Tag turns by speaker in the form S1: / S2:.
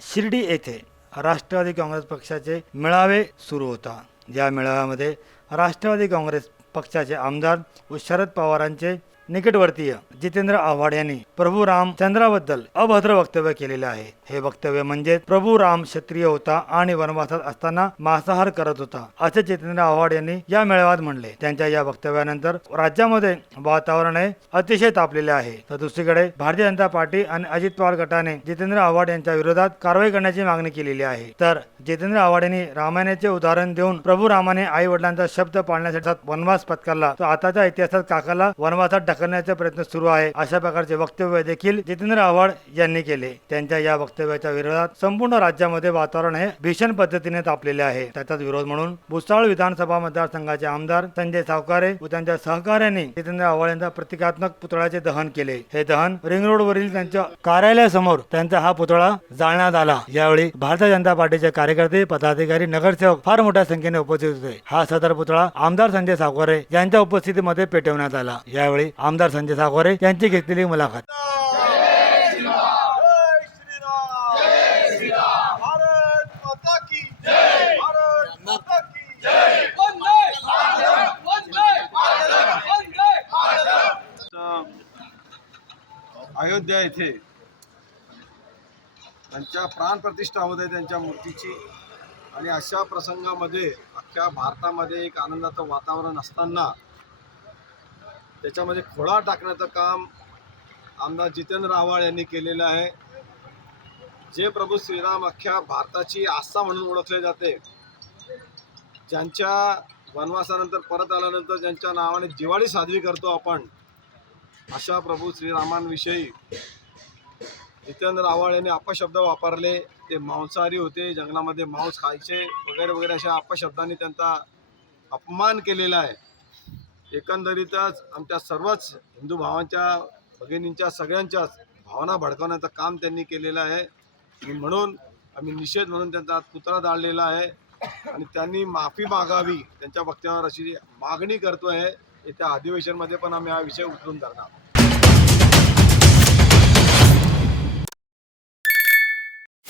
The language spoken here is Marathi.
S1: शिर्डी येथे राष्ट्रवादी काँग्रेस पक्षाचे मेळावे सुरू होता. या मेळाव्यामध्ये राष्ट्रवादी काँग्रेस पक्षाचे आमदार व शरद पवारांचे निकटवर्तीय जितेंद्र आव्हाड यांनी प्रभू रामचंद्राबद्दल अभद्र वक्तव्य केलेले आहे. हे वक्तव्य म्हणजे प्रभू राम क्षत्रिय होता आणि वनवासात असताना मांसाहार करत होता असे जितेंद्र आव्हाड यांनी या मेळाव्यात म्हणले. त्यांच्या या वक्तव्यानंतर राज्यामध्ये वातावरण हे अतिशय तापलेले आहे. तर दुसरीकडे भारतीय जनता पार्टी आणि अजित पवार गटाने जितेंद्र आव्हाड यांच्या विरोधात कारवाई करण्याची मागणी केलेली आहे. तर जितेंद्र आव्हाड यांनी रामायणाचे उदाहरण देऊन प्रभू रामाने आई वडिलांचा शब्द पाळण्यासाठी वनवास पत्करला. तर आताच्या इतिहासात काकाला वनवासात ढकलण्याचा प्रयत्न सुरू आहे. अशा प्रकारचे वक्तव्य देखील जितेंद्र आव्हाड यांनी केले. त्यांच्या या वक्तव्याच्या विरोधात संपूर्ण राज्यामध्ये वातावरण हे भीषण पद्धतीने तापलेले आहे. त्याचाच विरोध म्हणून भुसाळ विधानसभा मतदारसंघाचे आमदार संजय सावकारे व त्यांच्या सहकार्याने जितेंद्र आव्हाड यांच्या प्रतिकात्मक पुतळ्याचे दहन केले. हे दहन रिंग रोड वरील त्यांच्या कार्यालयासमोर त्यांचा हा पुतळा जाळण्यात आला. यावेळी भारतीय जनता पार्टीचे कार्यकर्ते पदाधिकारी नगरसेवक फार मोठ्या संख्येने उपस्थित होते. हा सदर पुतळा आमदार संजय सावकारे यांच्या उपस्थितीमध्ये पेटवण्यात आला. यावेळी आमदार संजय साखोरे यांची घेतलेली मुलाखत.
S2: अयोध्या येथे त्यांच्या प्राणप्रतिष्ठा आहे त्यांच्या मूर्तीची आणि अशा प्रसंगामध्ये अख्ख्या भारतामध्ये एक आनंदाचं वातावरण असताना त्याच्यामध्ये खोळा टाकण्याचं काम आमदार जितेंद्र आव्हाड यांनी केलेलं आहे. जे प्रभू श्रीराम अख्ख्या भारताची आस्था म्हणून ओळखले जाते ज्यांच्या वनवासानंतर परत आल्यानंतर ज्यांच्या नावाने दिवाळी साजरी करतो आपण अशा प्रभू श्रीरामांविषयी जितेंद्र आव्हाड यांनी अपशब्द वापरले. ते मांसाहारी होते जंगलामध्ये मांस खायचे वगैरे वगैरे अशा अपशब्दांनी त्यांचा अपमान केलेला आहे. एकंदरीतच आमच्या सर्वच हिंदू भावांच्या भगिनींच्या सगळ्यांच्याच भावना भडकवण्याचं काम त्यांनी केलेलं आहे. आणि म्हणून आम्ही निषेध म्हणून त्यांचा पुतळा जाळलेला आहे. आणि त्यांनी माफी मागावी त्यांच्या वक्तव्यावर अशी मागणी करतो आहे येत्या अधिवेशनमध्ये पण आम्ही हा विषय उचलून धरणार